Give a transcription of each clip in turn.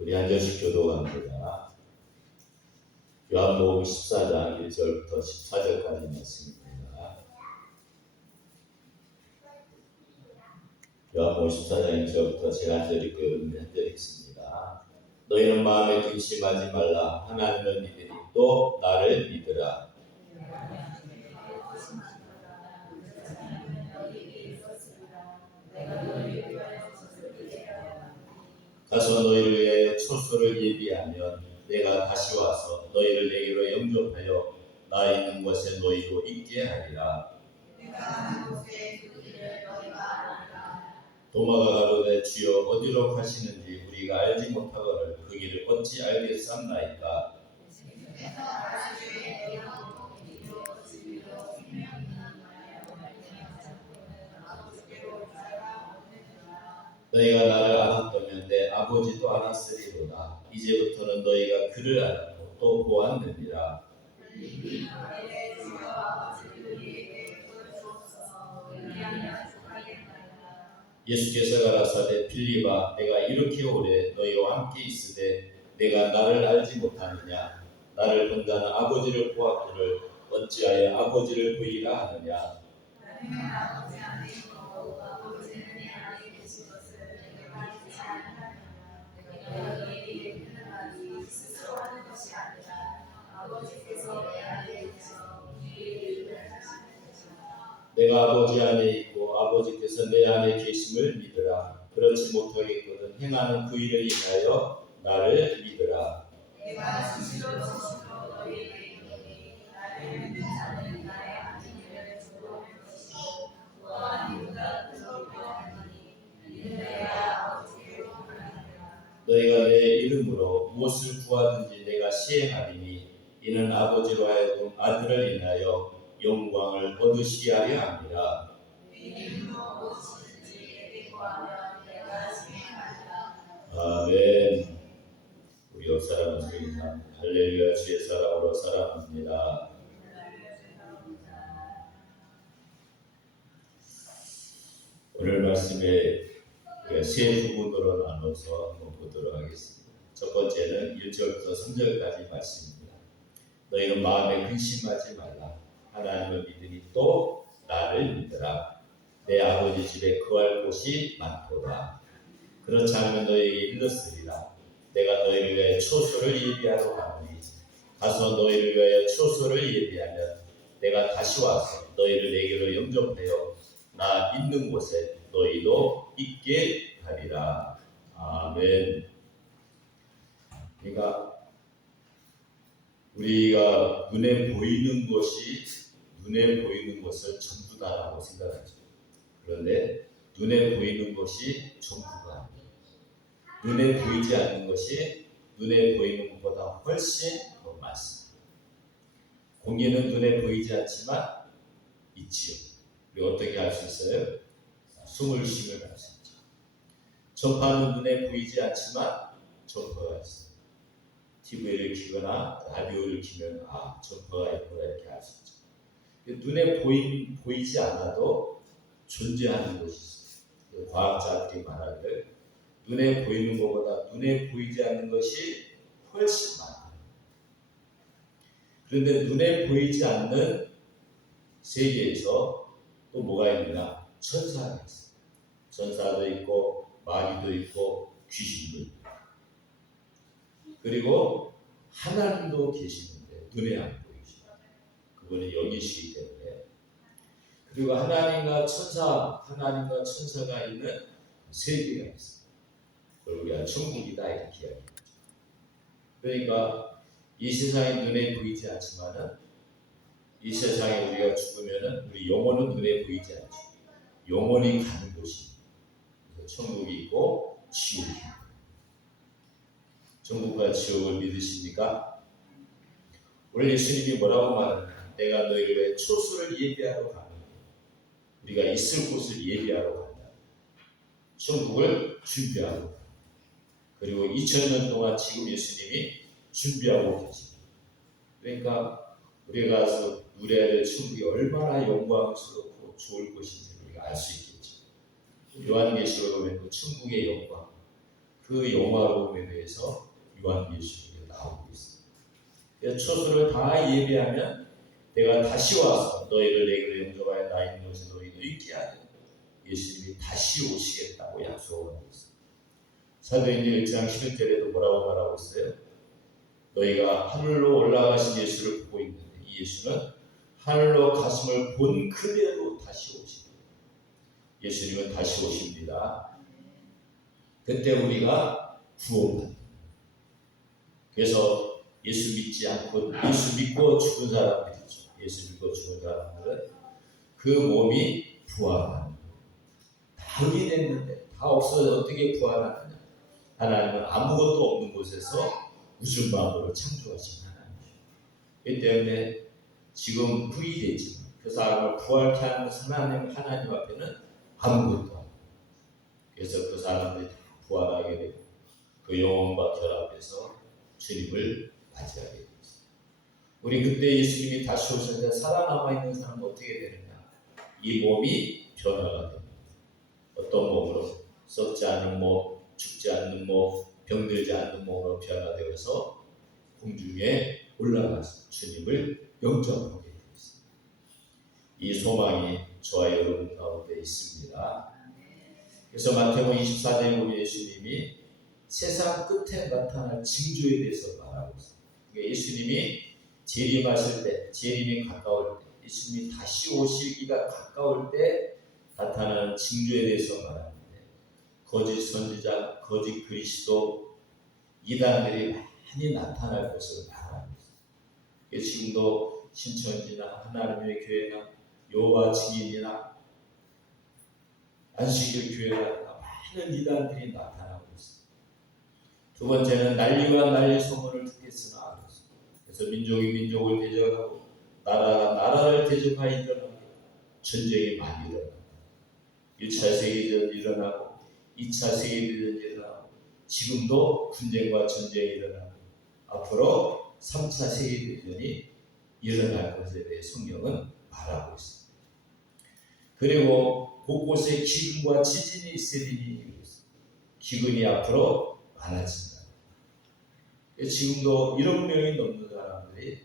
우리 한 절씩 교도합니다. 요한복음 14장 1절부터 14절까지 말씀입니다. 요한복음 14장 1절부터 제가 한 절 읽고 여러분이 한 절 읽습니다. 너희는 마음에 근심하지 말라. 하나님을 믿으니 또 나를 믿으라. 가서 너희를 위해 초소를 예비하면 내가 다시 와서 너희를 내게로 영접하여 나 있는 곳에 너희도 있게 하리라. 도마가 가로되 주여 어디로 가시는지 우리가 알지 못하거늘 그 길을 어찌 알겠삼나이까. 너희가 나를 알았다면 내 아버지도 알았으리로다. 이제부터는 너희가 그를 알았고 또 보았느니라. 예수께서 가라사대 빌립아 내가 이렇게 오래 너희와 함께 있으되 내가 나를 알지 못하느냐. 나를 본 자는 아버지를 보았거늘 어찌하여 아버지를 보이라 하느냐. 내가 아버지 안에 있고 아버지께서 내 안에 계심을 믿으라. 그렇지 못하겠거든 행하는 그 일을 인하여 나를 믿으라. 너희가 내 이름으로 무엇을 구하든지 내가 시행하리니 이는 아버지로 하여금 아들을 인하여 영광을 얻으시게 하려 함이라. 아멘. 우리 옆 사람은 주인상 할렐루야 주의 사랑으로 사랑합니다. 오늘 말씀에 세 부분으로 나눠서 한번 보도록 하겠습니다. 첫 번째는 1절부터 3절까지 말씀입니다. 너희는 마음에 근심하지 말라. 하나님을 믿으니 또 나를 믿으라. 내 아버지 집에 거할 곳이 많도다. 그렇지 않으면 너희에게 일렀으리라. 내가 너희를 위하여 초소를 예비하러 가노니 가서 너희를 위하여 초소를 예비하면 내가 다시 와서 너희를 내게로 영접하여 나 있는 곳에 너희도 있게 하리라. 아멘. 그러니까 우리가 눈에 보이는 것을 전부다라고 생각하죠. 그런데 눈에 보이는 것이 전부가 아니에요. 눈에 보이지 않는 것이 눈에 보이는 것보다 훨씬 더 많습니다. 공기는 눈에 보이지 않지만 있지요. 우리 어떻게 알 수 있어요? 숨을 쉬면 알 수 있죠. 전파는 눈에 보이지 않지만 전파가 있어요. TV를 켜거나 라디오를 켜면 전파가 있구나 이렇게 알 수 있죠. 눈에 보이지 않아도 존재하는 것이 있어요. 과학자들이 말하기를 눈에 보이는 것보다 눈에 보이지 않는 것이 훨씬 많아요. 그런데 눈에 보이지 않는 세계에서 또 뭐가 있느냐? 천사가 있어요. 천사도 있고 마귀도 있고 귀신도 있고 그리고 하나님도 계시는데 눈에 안 보이시죠. 그분은 영이시기 때문에 그리고 하나님과 천사가 있는 세계가 있어요. 그걸 우리가 천국이다 이렇게 이야기하죠. 그러니까 이 세상이 눈에 보이지 않지만은 이 세상에 우리가 죽으면은 우리 영혼은 눈에 보이지 않죠. 영혼이 가는 곳이 천국이 있고 지옥이 있고. 천국과 지옥을 믿으십니까? 오늘 예수님이 뭐라고 말하느냐? 내가 너희를 위해 초소를 예비하러 가는 거예요. 우리가 있을 곳을 예비하러 간다. 천국을 준비하고 간다. 그리고 2000년 동안 지금 예수님이 준비하고 계십니다. 그러니까 우리가 가서 누려야 될 천국이 얼마나 영광스럽고 좋을 것인지 우리가 알 수 있겠죠. 요한계시록에 보면 그 천국의 영광, 그 영화로움에 대해서 요한계시록에 나오고 있습니다. 그래서 초소를 다 예배하면 내가 다시 와서 너희를 내게로 영접하여 나 있는 곳에 너희도 있게 하려 예수님이 다시 오시겠다고 약속하고 있습니다. 사도행전 1장 11절에도 뭐라고 말하고 있어요? 너희가 하늘로 올라가신 예수를 보고 있는데 이 예수는 하늘로 가심을 본 그대로 다시 오십니다. 예수님은 다시 오십니다. 그때 우리가 구원받습니다. 그래서 예수 믿지 않고 예수 믿고 죽은 사람들이죠. 예수 믿고 죽은 사람들은 그 몸이 부활하는 다 흑인했는데 다 없어져 어떻게 부활하느냐? 하나님은 아무것도 없는 곳에서 우주 만물을 창조하신 하나님이죠. 이 때문에 지금 후이되지만 그 사람을 부활케 하는 하나님 앞에는 아무것도 없고 그래서 그 사람들이 다 부활하게 되고 그 영혼과 결합해서 주님을 맞이하게 됩니다. 우리 그때 예수님이 다시 오실 때 살아남아 있는 사람은 어떻게 되느냐? 이 몸이 변화가 됩니다. 어떤 몸으로? 썩지 않는 몸, 죽지 않는 몸, 병들지 않는 몸으로 변화되어서 공중에 올라가서 주님을 영접하게 되어 있습니다. 이 소망이 저와 여러분 가운데 있습니다. 그래서 마태복음 24장에 보면 예수님이 세상 끝에 나타날 징조에 대해서 말하고 있습니다. 그러니까 예수님이 재림하실 때, 재림이 가까울 때, 예수님이 다시 오시기가 가까울 때 나타나는 징조에 대해서 말합니다. 거짓 선지자, 거짓 그리스도, 이단들이 많이 나타날 것을 말하고 있습니다. 지금도 신천지나 하나님의 교회나 여호와 증인이나 안식일 교회나 많은 이단들이 나타나고 있습니다. 두 번째는 난리와 난리 소문을 듣겠으나 그래서 민족이 민족을 대적하고 나라가 나라를 대적하여 일어나고 전쟁이 많이 일어나고 1차 세계대전이 일어나고 2차 세계대전이 일어나고 지금도 분쟁과 전쟁이 일어나고 앞으로 3차 세계대전이 일어날 것에 대해 성경은 말하고 있습니다. 그리고 곳곳에 기근과 지진이 있으리니 기근이 앞으로 많아진다. 지금도 1억 명이 넘는 사람들이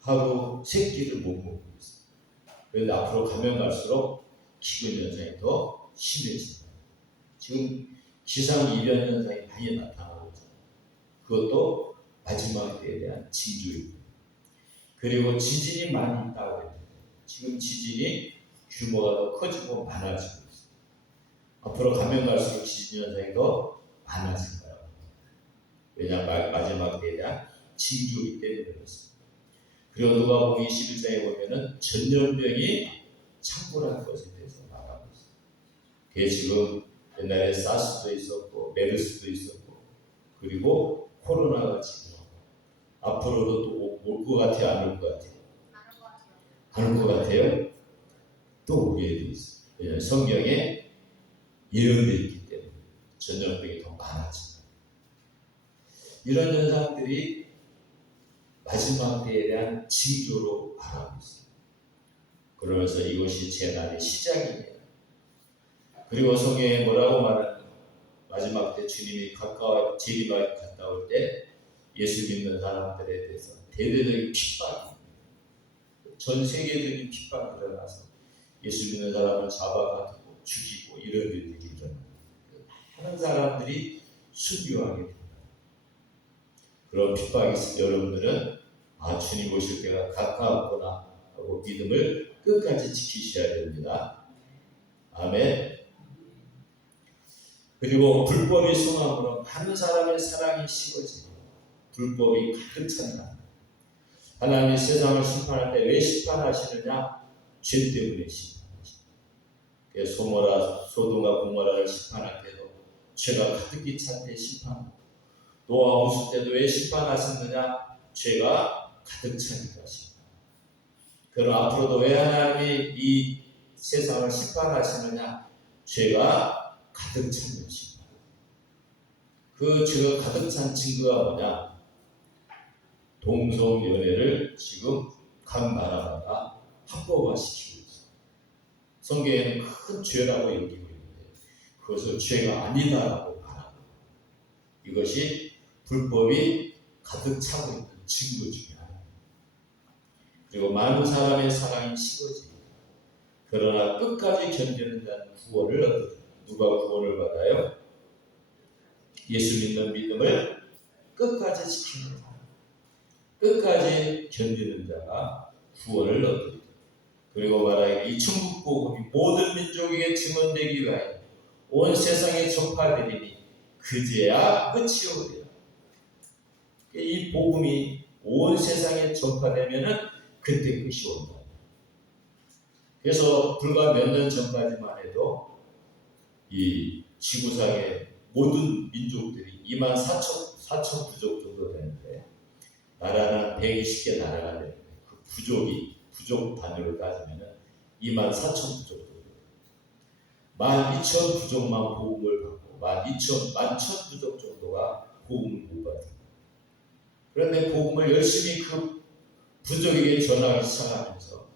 하루 3끼를 못 먹고 있습니다. 그런데 앞으로 가면 갈수록 기근 현상이 더 심해집니다. 지금 기상이변 현상이 많이 나타나고 있습니다. 그것도 마지막 때에 대한 징조입니다. 그리고 지진이 많이 있다고 했는데 지금 지진이 규모가 더 커지고 많아지고 있습니다. 앞으로 가면 갈수록 지진 현상이 더 많아질 거라고 합니다. 왜냐하면 마지막 때에 대한 징조이기 때문에 그렇습니다. 그리고 누가복음 21장에 보면은 전염병이 창궐할 것에 대해서 말하고 있습니다. 그게 지금 옛날에 사스도 있었고 메르스도 있었고 그리고 코로나가 지금 앞으로도 또 올 것 같아요? 안 올 것 같아요? 안 올 것 같아요? 또 오게 돼 있어요. 왜냐하면 성경에 예언되어 있기 때문에 전염병이 더 많아집니다. 이런 현상들이 마지막 때에 대한 징조로 말하고 있습니다. 그러면서 이것이 재난의 시작입니다. 그리고 성경에 뭐라고 말하냐? 마지막 때 주님이 재림하기 가까울 때 예수 믿는 사람들에 대해서 대대적인 핍박이 전 세계적인 핍박이 일어나서 예수 믿는 사람을 잡아가지고 죽이고 이런 일들이 일어납니다. 많은 사람들이 순교하게 됩니다. 그런 핍박이 있을 때 여러분들은 주님 오실 때가 가까웠구나 하고 믿음을 끝까지 지키셔야 됩니다. 아멘. 그리고 불법의 성함으로 많은 사람의 사랑이 식어지고 불법이 가득 찬다. 하나님이 세상을 심판할 때 왜 심판하시느냐? 죄 때문에 심판하십니다. 소돔과 고모라를 심판할 때도 죄가 가득히 찬 때 심판하고 노아 홍수 때도 왜 심판하셨느냐? 죄가 가득 차니까 심판. 그럼 앞으로도 왜 하나님이 이 세상을 심판하시느냐? 죄가 가득 찬 것입니다. 그 죄가 가득 찬 증거가 뭐냐? 동성연애를 지금 각 나라마다 합법화시키고 있습니다. 성경에는 큰 죄라고 여기고 있는데 그것을 죄가 아니다라고 말합니다. 이것이 불법이 가득 차고 있는 증거 중에 하나입니다. 그리고 많은 사람의 사랑이 식어집니다. 그러나 끝까지 견디는 자는 구원을 얻습니다. 누가 구원을 받아요? 예수 믿는 믿음을 끝까지 지키는 사람, 끝까지 견디는 자가 구원을 얻습니다. 그리고 말하기를 이 천국 복음이 모든 민족에게 증언되기 위하여 온 세상에 전파되리니 그제야 끝이 오리라. 이 복음이 온 세상에 전파되면은 그때 끝이 온다. 그래서 불과 몇 년 전까지만 해도 이 지구상의 모든 민족들이 24,000 부족 정도 되는데 나라는 120개 나라가 되는데 그 부족 단위로 따지면은 24,000 부족 정도. 12,000 부족만 복음을 받고 11,000 부족 정도가 복음을 못 받습니다. 그런데 복음을 열심히 그 부족에게 전하기 시작하면서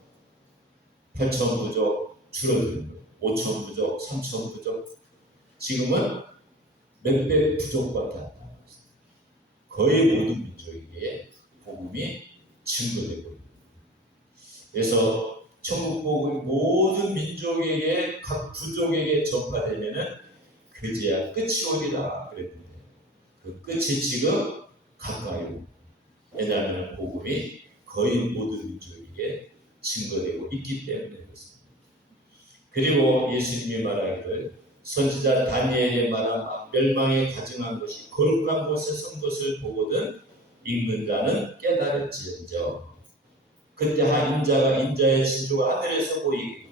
8,000 부족 줄어들고 5,000 부족, 3,000 부족, 지금은 몇백 부족밖에 안 남았습니다. 거의 모든 민족에게 복음이 증거되고 있습니다. 그래서 천국 복음이 모든 민족에게 각 부족에게 전파되면은 그제야 끝이 오리라 그랬는데 그 끝이 지금 가까이 옵니다. 왜냐하면 복음이 거의 모든 민족에게 증거되고 있기 때문에 그렇습니다. 그리고 예수님이 말하기를 선지자 다니엘의 말한 멸망에 가증한 것이 거룩한 곳에 선 것을 보거든 읽는 자는 깨달을지언정. 그때 한 인자의 신조가 하늘에서 보이고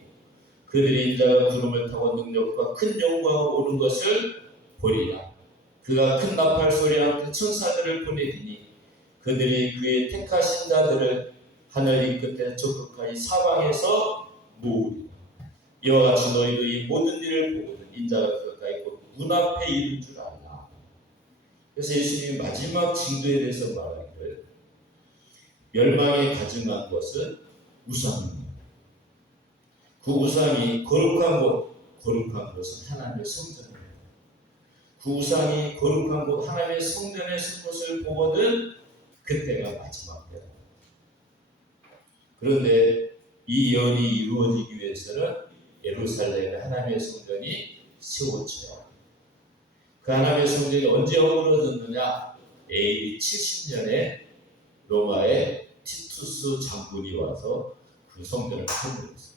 그들이 인자가 구름을 타고 능력과 큰 영광으로 오는 것을 보리라. 그가 큰 나팔 소리와 함께 천사들을 보내리니 그들이 그의 택하신 자들을 하늘 이 끝에 적극하여 사방에서 모으리라. 이와 같이 너희도 이 모든 일을 보거든 인자가 가까이 곧 눈앞에 이른 줄 알라. 그래서 예수님이 마지막 징조에 대해서 말하기를 멸망에 가증한 것은 우상입니다. 그 우상이 거룩한 곳은 하나님의 성전입니다. 그 우상이 거룩한 곳 하나님의 성전에 선 것을 보거든 그때가 마지막 때다. 그런데 이 예언이 이루어지기 위해서는 예루살렘에 하나님의 성전이 세워져야 합니다. 그 하나님의 성전이 언제 허물어졌느냐? AD 70년에 로마의 티투스 장군이 와서 그 성전을 파괴했습니다.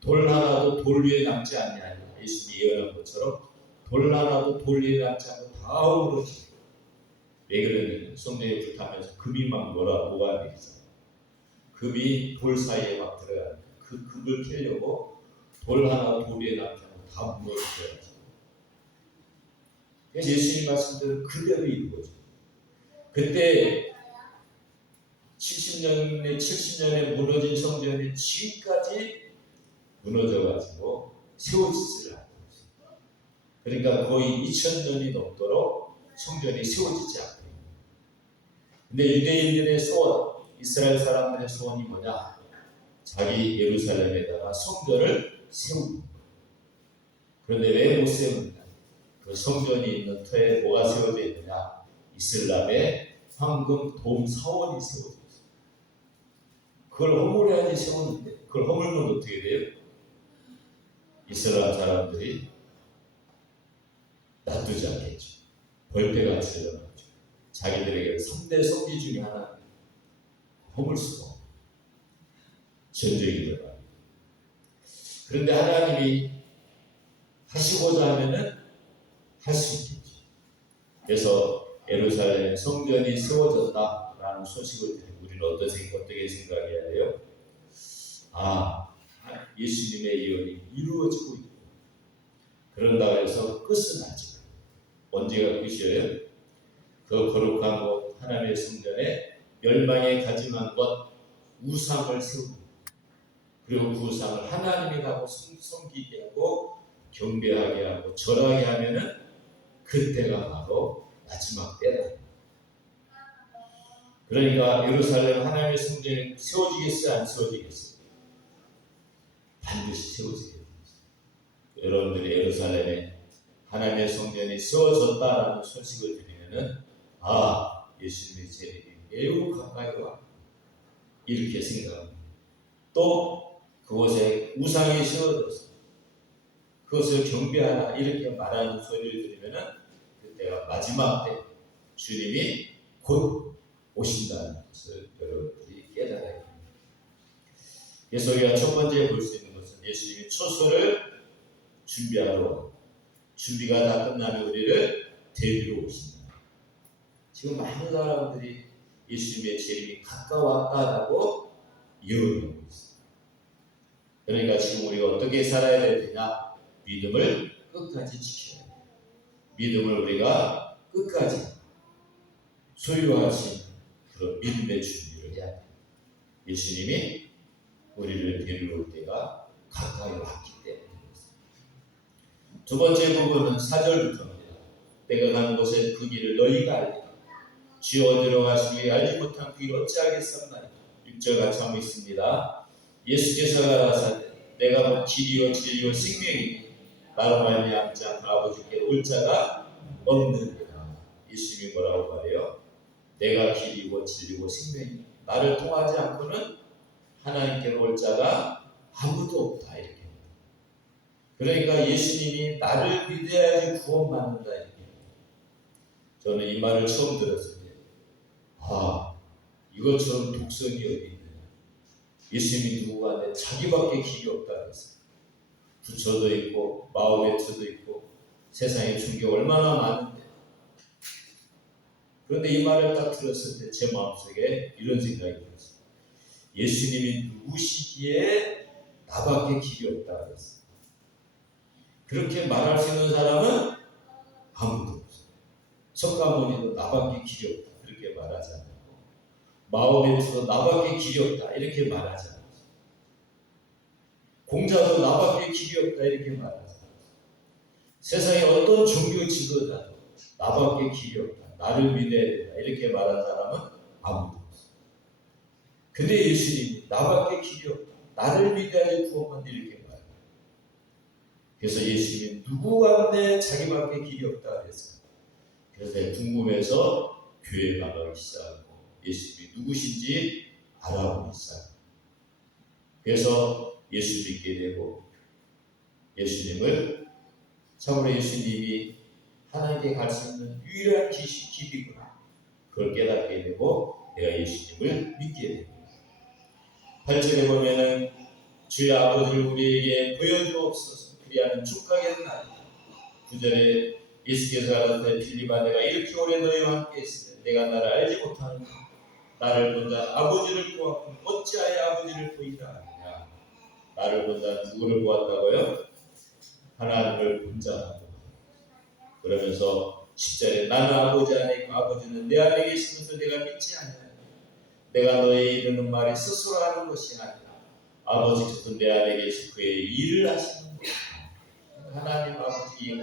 돌 하나도 돌 위에 남지 않냐. 예수님이 예언한 것처럼 돌 하나도 돌 위에 남지 않고 다 허물어지고. 왜 그러냐면 성전에 불타면서 금이 막 녹아내리잖아요. 금이 돌 사이에 막 들어가니까 그 금을 캐려고 돌 하나 돌 위에 남지 않고 다 무너져요. 그래서 예수님 말씀대로 그대로 이루어져요. 그때 70년에 무너진 성전이 지금까지 무너져가지고 세워지지를 않고 있습니다. 그러니까 거의 2000년이 넘도록 성전이 세워지지 않고 있습니다. 근데 유대인들의 소원, 이스라엘 사람들의 소원이 뭐냐? 자기 예루살렘에다가 성전을 세우는 거예요. 그런데 왜 못 세우느냐? 그 성전이 있는 터에 뭐가 세워져 있느냐? 이슬람의 황금 돔 사원이 세워져 있어요. 그걸 허물해야지 세웠는데 그걸 허물면 어떻게 돼요? 이스라엘 사람들이 놔두지 않겠죠. 벌떼같이 일어나죠. 자기들에게 3대 성지 중에 하나 허물 수가 없고 전쟁이 일어나요. 그런데 하나님이 하시고자 하면은 할 수 있겠죠. 그래서 예루살렘 성전이 세워졌다라는 소식을 듣고 우리는 어떻게 생각해야 돼요? 예수님의 예언이 이루어지고 있고 그런다고 해서 끝은 아직 언제가 끝이에요? 그 거룩한 곳 하나님의 성전에 멸망에 가증한 것 우상을 세우고 그리고 그 우상을 하나님이 하고 섬기게 하고 경배하게 하고 절하게 하면은 그때가 바로 마지막 때다. 그러니까 예루살렘 하나님의 성전이 세워지겠어요? 안 세워지겠어요? 반드시 세워지겠어요. 여러분들이 예루살렘에 하나님의 성전이 세워졌다라는 소식을 들으면 보면은 예수님의 재림이 매우 가까이 와 이렇게 생각합니다. 또 그곳에 우상이 세워져서 그것을 경배하라 이렇게 말하는 소리를 들으면은 그때가 마지막 때 주님이 곧 오신다는 것을 여러분들이 깨달아야 합니다. 그래서 우리가 첫 번째 볼 수 있는 것은 예수님이 초소를 준비하러 준비가 다 끝나면 우리를 데리러 오신다. 지금 많은 사람들이 예수님의 재림이 가까웠다라고 예언하고 있습니다. 그러니까 지금 우리가 어떻게 살아야 되느냐? 믿음을 끝까지 지켜야 돼요. 믿음을 우리가 끝까지 소유하신 그런 믿음의 준비를 해야 돼요. 예수님이 우리를 데리러 올 때가 가까이 왔기 때문입니다. 두 번째 부분은 4절부터입니다. 내가 가는 곳에 그 길을 너희가 알리라. 주여 어디로 가시기에 알지 못한 그 길 어찌하겠었나요? 6절 같이 한번 있습니다. 예수께서 가라사대 내가 길이요 진리요 생명이니 나로 말미암지 않고 아버지께 올 자가 없느니라. 예수님이 뭐라고 말해요? 내가 길이고 진리고 생명이니 나를 통하지 않고는 하나님께로 올 자가 아무도 없다 이렇게. 그러니까 예수님이 나를 믿어야지 구원받는다 이렇게. 저는 이 말을 처음 들었을 때 이것처럼 독선이 어디 있느냐. 예수님이 누구가 내 자기밖에 길이 없다 그랬어요. 부처도 있고 마음의 틀도 있고 세상에 충격 얼마나 많은데. 그런데 이 말을 딱 들었을 때 제 마음속에 이런 생각이 들었어요. 예수님이 누구시기에 나밖에 길이 없다 그랬어요. 그렇게 말할 수 있는 사람은 아무도 없어요. 석가모니도 나밖에 길이 없다 그렇게 말하지 않고 마오메트도 나밖에 길이 없다 이렇게 말하지 않고 공자도 나밖에 길이 없다 이렇게 말하지 않고 세상에 어떤 종교 지도자도 나밖에 길이 없다 나를 믿어야 된다 이렇게 말한 사람은 아무도 없어요. 근데 예수님이 나밖에 길이 없다 나를 믿어야 구원받는다 이렇게 말해요. 그래서 예수님이 누구 가운데 자기밖에 길이 없다 그랬어요. 그래서 궁금해서 교회에 나가기 시작하고 예수님이 누구신지 알아보기 시작합니다. 그래서 예수 믿게 되고 예수님을 참으로 예수님이 하나님께 갈 수 있는 유일한 길이구나 그걸 깨닫게 되고 내가 예수님을 믿게 됩니다. 8절에 보면은 주의 아버지를 우리에게 보여주옵소서 그리하면 축하겠나이다. 9절에 예수께서 가라사대 필리바 내가 이렇게 오래 너희와 함께 있으면 내가 나를 알지 못하느냐 나를 본 자는 아버지를 보았고 어찌하여 아버지를 보이라 하느냐. 나를 본 자는 누구를 보았다고요? 하나님을 본 자라고. 그러면서 10절에 나는 아버지 안에 있고 아버지는 내 안에 계시면서 내가 믿지 않느냐. 내가 너에 이르는 말이 스스로 하는 것이 아니라 아버지께서 내 안에 계시 그의 일을 하시는 것이다. 하나님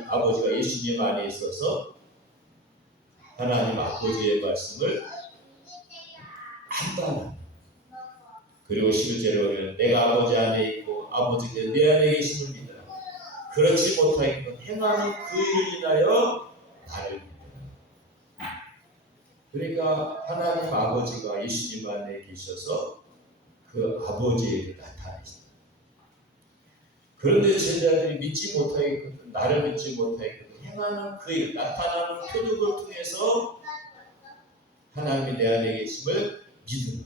아버지가 예수님 안에 있어서 하나님 아버지의 말씀을 한다. 그리고 11절에 보면 내가 아버지 안에 있고 아버지께서 내 안에 계심을 믿으라. 그렇지 못하겠건 행하는 그 일을 인하여 나를 믿으라. 그러니까 하나님 아버지가 예수님 안에 계셔서 그 아버지의 일을 나타내신다. 그런데 제자들이 믿지 못하겠거든 나를 믿지 못하겠거든 행하는 그 일, 나타나는 표적을 통해서 하나님이 내 안에 계심을 믿는.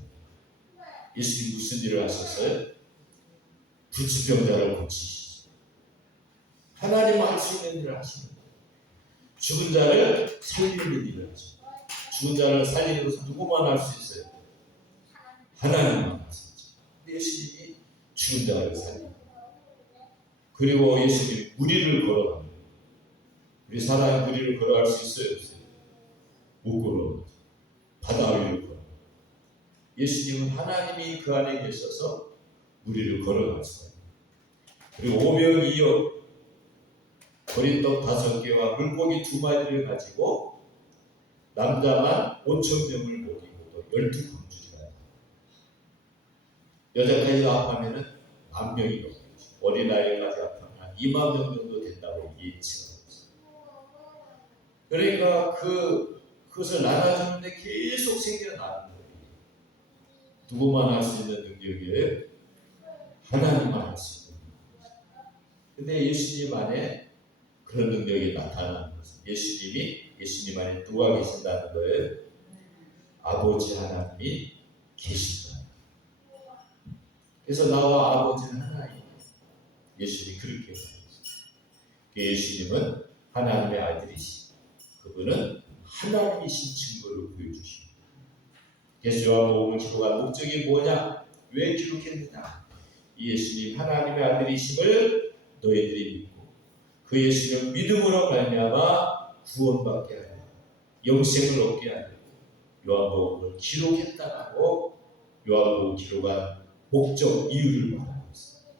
예수님이 무슨 일을 하셨어요? 불치병자를 고치시죠. 하나님은 할 수 있는 일을 하시는 거예요. 죽은 자를 살리는 일을 하죠. 죽은 자를 살리는 것은 누구만 할 수 있어요? 하나님만 할 수 있죠. 예수님이 죽은 자를 살리고 그리고 예수님이 무리를 걸어갑니다. 우리 사람이 무리를 걸어갈 수 있어요? 없어요? 못 걸어가죠. 바다 위를 걸어. 예수님은 하나님이 그 안에 계셔서 무리를 걸어갈 수가 있어요. 그리고 오병이어 보리떡 5개와 물고기 2마리를 가지고 남자만 5,000명을 먹이고 또 12광주리가 있어요. 여자까지 합하면은 10,000명이 넘어요. 어린아이까지 합하면 2만 명 정도 된다고 예측하고 있어요. 그러니까 그 그것을 나눠주는데 계속 생겨나는 거예요. 누구만 할 수 있는 능력이에요? 하나님만 할 수 있는 능력. 근데 예수님 안에 그런 능력이 나타나는 것은 예수님 안에 누가 계신다는 거예요? 아버지 하나님이 계신다. 그래서 나와 아버지는 하나님. 예수님이 그렇게 말했어요. 예수님은 하나님의 아들이시. 그분은 하나님이신 증거를 보여주시고. 그래서 요한복음을 기록한 목적이 뭐냐? 왜 기록했느냐? 예수님 하나님의 아들이심을 너희들이 믿고 그 예수님을 믿음으로 말미암아 구원받게 하려 영생을 얻게 하려 요한복음을 기록했다라고 요한복음 기록한 목적 이유를 말하고 있습니다.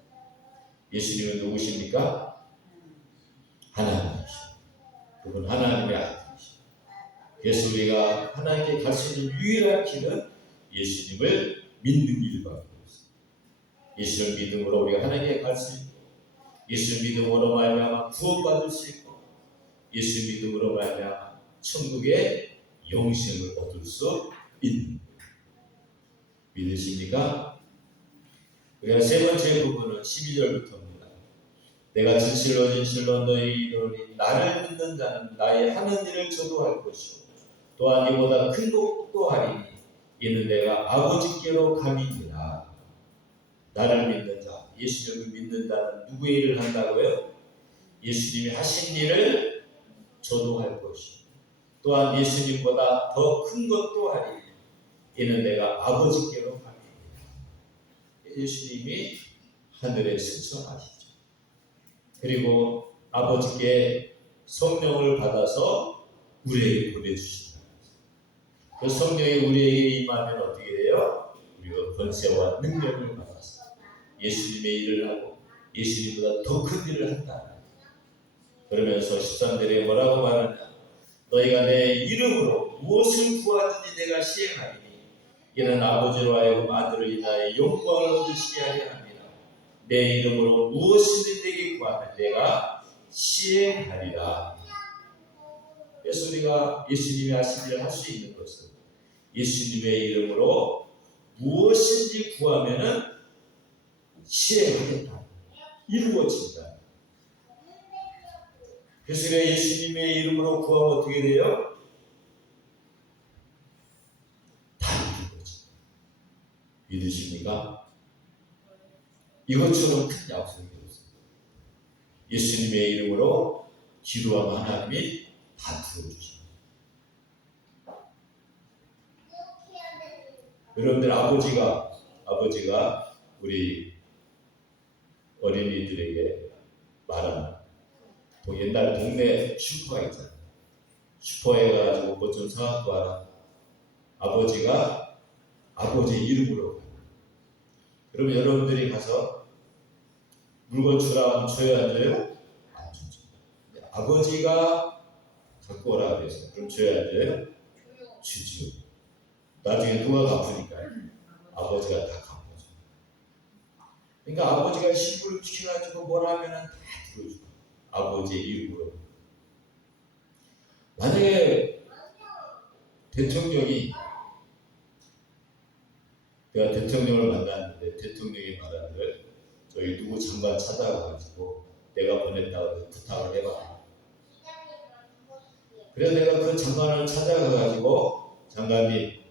예수님은 누구십니까? 하나님이십니다. 그분 하나님의 아들이십니다. 그래서 우리가 하나님께 갈 수 있는 유일한 길은 예수님을 믿는 일밖에 없습니다. 예수를 믿음으로 우리가 하나님께 갈 수 있고 예수 믿음으로 말미암아 구원받을 수 있고 예수 믿음으로 말미암아 천국의 영생을 얻을 수 있는 믿으십니까? 우리가 세 번째 부분은 12절부터입니다. 내가 진실로 너희 이르노니 나를 믿는 자는 나의 하는 일을 저도 할 것이요 또한 이보다 큰 것도 하리니 이는 내가 아버지께로 감이니라. 나를 믿는 자, 예수님을 믿는 자는 누구의 일을 한다고요? 예수님이 하신 일을 저도 할 것이요 또한 예수님보다 더 큰 것도 하리니 이는 내가 아버지께로 감이니라. 예수님이 하늘에 승천하시죠. 그리고 아버지께 성령을 받아서 우리에게 보내주신다. 그 성령이 우리에게 임하면 어떻게 돼요? 우리가 권세와 능력을 받아서 예수님의 일을 하고 예수님보다 더 큰 일을 한다. 그러면서 13절에 뭐라고 말하냐? 너희가 내 이름으로 무엇을 구하든지 내가 시행하리니 이는 아버지로 하여금 아들을 인하여 영광을 얻으시게 하려 합니다. 내 이름으로 무엇이든 내게 구하면 내가 시행하리라. 그래서 우리가 예수님이 하신 일을 할 수 있는 것은 예수님의 이름으로 무엇인지 구하면은 시행하겠다. 이루어진다. 그래서 우리가 예수님의 이름으로 구하면 어떻게 돼요? 다 이루어진다. 믿으십니까? 이것처럼 큰 약속이 없습니다. 예수님의 이름으로 기도하면 하나님이 다 들어주십니다. 여러분들 아버지가 우리 어린이들에게 말하는 옛날 동네 슈퍼가 있잖아요. 슈퍼에 가가지고 뭐 좀 사갖고 와라. 아버지가 아버지 이름으로 가요. 그러면 여러분들이 가서 물건 주라 하면 줘야 안 줘요? 안 주죠. 아버지가 갖고 오라 그래서 그럼 줘야 안 줘요? 주지요. 나중에 누가 갚으니까요? 아버지가 다 갚아줘. 그러니까 아버지가 신부를 시켜가지고 뭐라 하면은 다 들어주고 아버지의 이름으로. 만약에 내가 대통령을 만났는데 대통령이 말하는 저희 누구 장관 찾아가가지고 내가 보냈다고 해서 부탁을 해봐. 그래서 내가 그 장관을 찾아가가지고 장관님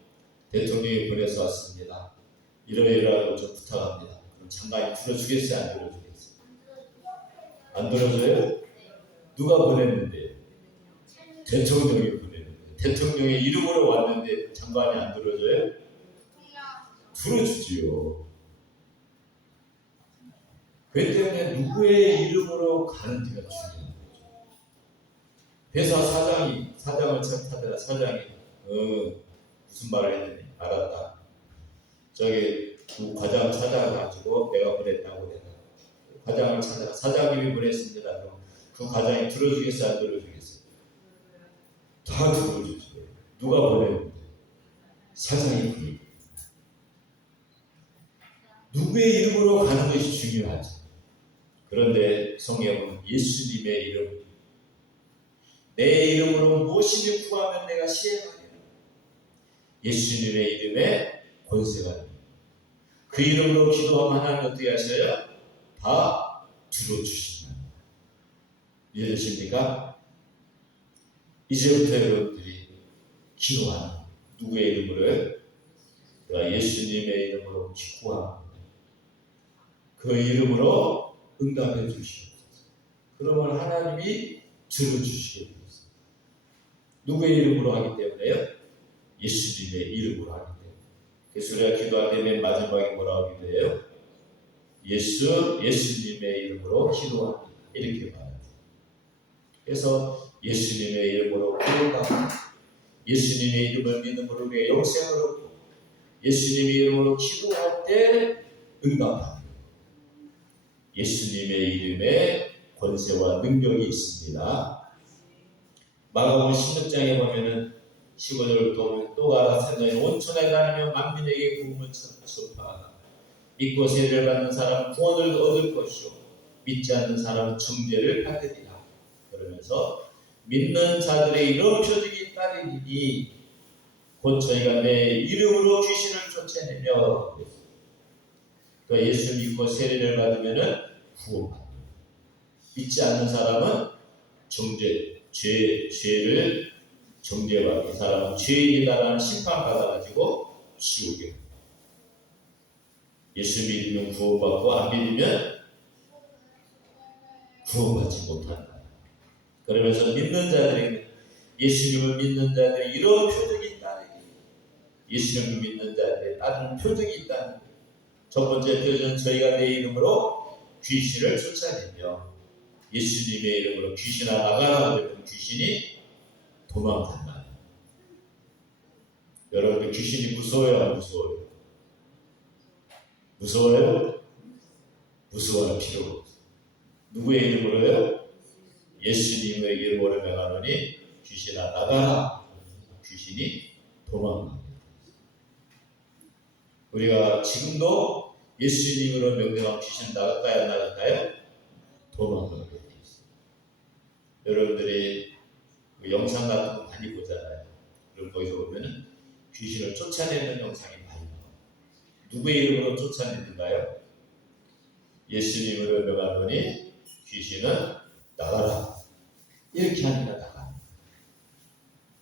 대통령이 보내서 왔습니다. 이러이러하고 좀 부탁합니다. 그럼 장관이 들어주겠어요? 안 들어주겠어요? 안 들어줘요? 누가 보냈는데? 대통령이 보냈는데. 대통령의 이름으로 왔는데 장관이 안 들어줘요? 들어주지요. 그 때문에 누구의 이름으로 가는지가 중요한 거죠. 회사 사장을 찾다가 사장이 무슨 말을 했더니 알았다. 저기 그 과장 찾아가지고 내가 보냈다고 해서 과장을 찾아가 사장님이 보냈습니다. 그럼 그 과장이 들어주겠어요? 안 들어주겠어요? 다 들어주죠. 누가 보냈는데? 사장이 보냈는데. 누구의 이름으로 가는 것이 중요하죠. 그런데 성경은 예수님의 이름, 내 이름으로 무엇이든 구하면 내가 시행하리라. 예수님의 이름에 권세가 있습니다. 그 이름으로 기도하면 하나님 어떻게 하셔요? 다 들어주신다. 이해되십니까? 이제부터 여러분들이 기도하는 누구의 이름으로요? 내가 예수님의 이름으로 기도합니다. 그 이름으로 응답해 주시옵소서. 그러면 하나님이 들어주시게 되겠습니다. 누구의 이름으로 하기 때문에요? 예수님의 이름으로 하기 때문에. 그래서 우리가 기도할 때 맨 마지막에 뭐라고 기도해요? 예수님의 이름으로 기도합니다. 이렇게 말해요. 그래서 예수님의 이름으로 기도합니다. 예수님의 이름을 믿음으로 우리의 영생을 얻고 예수님의 이름으로 기도할 때 응답합니다. 예수님의 이름에 권세와 능력이 있습니다. 마가복음 16장에 보면은 15절을 또 가라 세상에 온천에 다니며 만민에게 복음을 전파하라. 믿고 세례를 받는 사람은 구원을 얻을 것이요 믿지 않는 사람은 정죄를 받으리라. 그러면서 믿는 자들의 이런 표적이 따르리니 곧 저희가 내 이름으로 귀신을 쫓아내며 그러니까 예수 믿고 세례를 받으면은 구원받습니다. 믿지 않는 사람은 죄를 정죄받고 이 사람은 죄인이다라는 심판받아가지고 지옥에 예수 믿으면 구원받고 안 믿으면 구원받지 못한다. 그러면서 믿는 자들에게 예수님을 믿는 자들이 이런 표적이 있다는 예수님을 믿는 자들의 다른 표적이 있다는 거예요. 첫 번째 표적은 저희가 내 이름으로 귀신을 쫓아내며 예수님의 이름으로 귀신아 나가라 그러면 귀신이 도망간다. 여러분들 귀신이 무서워요? 안 무서워요? 무서워요? 무서워할 필요가 없어요. 누구의 이름으로요? 예수님의 이름으로 명하노니 귀신아 나가라. 귀신이 도망간다. 우리가 지금도 예수님으로 명령한 귀신 나갈까요? 안 나갈까요? 도망가게 되어 있어요. 여러분들이 그 영상 같은 거 많이 보잖아요. 그럼 거기서 보면은 귀신을 쫓아내는 영상이 많이 나와요. 누구의 이름으로 쫓아내는가요? 예수님으로 명하노니 귀신은 나가라. 이렇게 하니까 나가.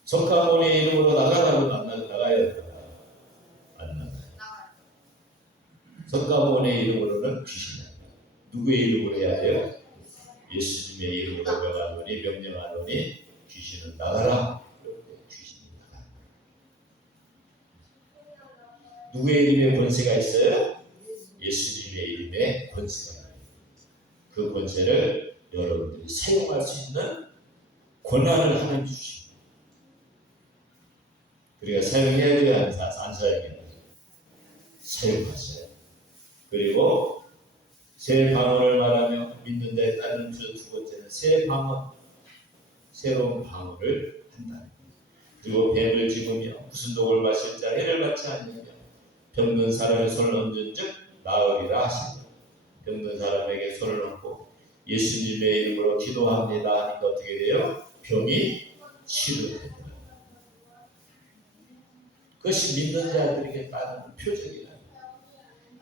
석가모니 이름으로 나가라고 나가요? 안 나가요. 석가모니 이름으로는 귀신이 나가요. 누구의 이름으로 해야 돼요? 예수님의 이름으로 명하노니 명령하노니 귀신은 나가라. 귀신이 나가. 누구의 이름에 권세가 있어요? 예수님의 이름에 권세가 있어요. 그 권세를 여러분들이 사용할 수 있는 권한을 하나님 주십니다. 우리가 사용해야 돼요? 안 사용해야 돼요? 사용하셔야 돼요. 그리고 새 방언을 말하며 믿는 데 따르는 두 번째는 새 방언, 새로운 방언을 한다. 그리고 뱀을 집으며 무슨 독을 마실 자 해를 받지 않으며 병든 사람의 손을 얹은 즉 나으리라 하십니다. 병든 사람에게 손을 얹고 예수님의 이름으로 기도합니다 하니까 어떻게 돼요? 병이 치료됩니다. 그것이 믿는 자들에게 따르는 표적이다.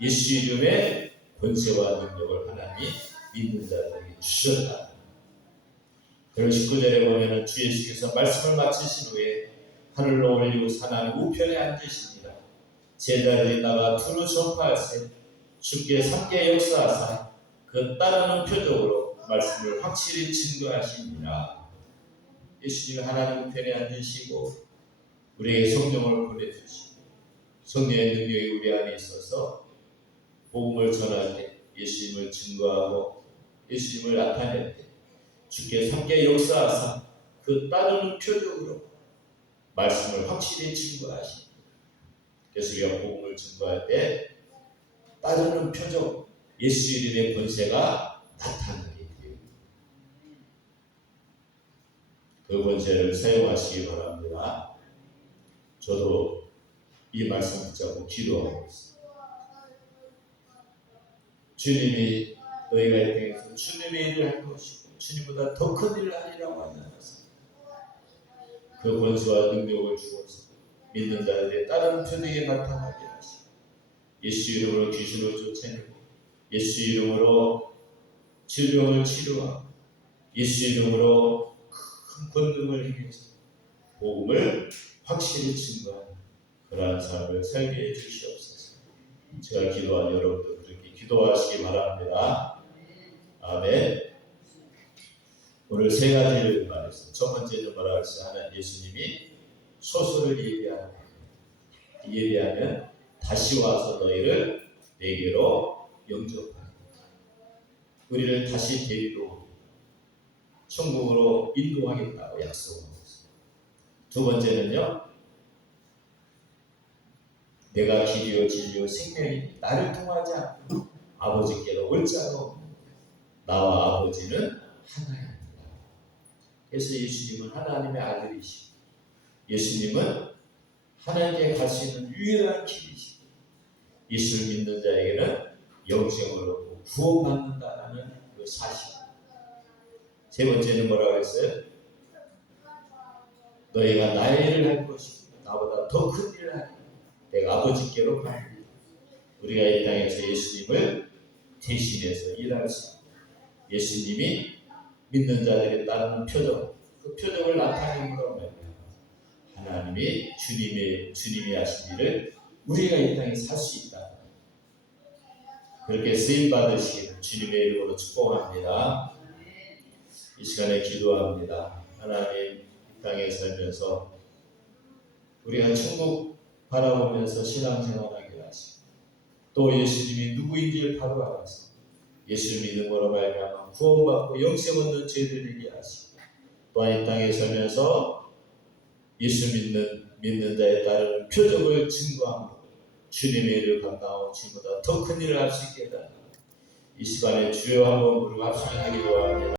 예수 이름의 권세와 능력을 하나님이 믿는 자들에게 주셨다. 그리고 19절에 보면 주 예수께서 말씀을 마치신 후에 하늘로 올리고 하나님 우편에 앉으십니다. 제자들이 나가 두루 전파할세 주께 삼게 역사하사 그 따르는 표적으로 말씀을 확실히 증거하십니다. 예수님이 하나님 우편에 앉으시고 우리에게 성령을 보내주시고 성령의 능력이 우리 안에 있어서 복음을 전할 때 예수님을 증거하고 예수님을 나타낼 때 주께 함께 역사하사 그 따르는 표적으로 말씀을 확실히 증거하십니다. 그래서 우리가 복음을 증거할 때 따르는 표적 예수 이름의 권세가 나타나게 됩니다. 그 권세를 사용하시기 바랍니다. 저도 이 말씀 붙잡고 기도하고 있습니다. 주님이 너희가 이 땅에서 주님의 일을 할 것이고 주님보다 더 큰 일을 하리라고 하셨습니다. 그 권수와 능력을 주어서 믿는 자들의 다른 표적에 나타나게 하시고 예수 이름으로 귀신을 쫓아내고 예수 이름으로 질병을 치료하고 예수 이름으로 큰 권능을 행해서 복음을 확실히 증거하는 그러한 삶을 살게 해 주시옵소서. 제가 기도한 여러분들 그렇게 기도하시기 바랍니다. 아멘. 오늘 세 가지를 말했습니다. 첫 번째는 뭐라고 했어요? 예수님이 소설을 예비하면 다시 와서 너희를 내게로 영접하리라. 우리를 다시 데리러 천국으로 인도하겠다고 약속하고 있습니다. 두 번째는요, 내가 길이요 진리요 생명이니 나를 통하지 않고 아버지께로 올 자가 없느니라. 나와 아버지는 하나입니다. 그래서 예수님은 하나님의 아들이시고 예수님은 하나님께 갈 수 있는 유일한 길이시고 예수를 믿는 자에게는 영생으로 구원받는다는 그 사실. 세 번째는 뭐라고 했어요? 너희가 나의 일을 할 것이고 나보다 더 큰 일을 하리라. 내가 아버지께로 가리라. 우리가 이 땅에서 예수님을 대신해서 일할 수 있고 예수님이 믿는 자들에 따르는 표적, 그 표적을 나타내므로 하나님이 주님이 하신 일을 우리가 이 땅에 살 수 있다. 그렇게 쓰임 받으시기를 주님의 이름으로 축복합니다. 이 시간에 기도합니다. 하나님, 이 땅에 살면서 우리가 천국 바라보면서 신앙생활하게 하시고 또 예수님이 누구인지를 바로 알아서 예수 믿음으로 말미암아 구원받고 영생 얻는 죄들에게 하시고 또한 이 땅에 살면서 예수 믿는 자에 따른 표적을 증거함으로 주님의 일을 감당하고 지금보다 더 큰 일을 할 수 있게 해달라. 이 시간에 주여 한번 부르고 합심하기 기도합니다.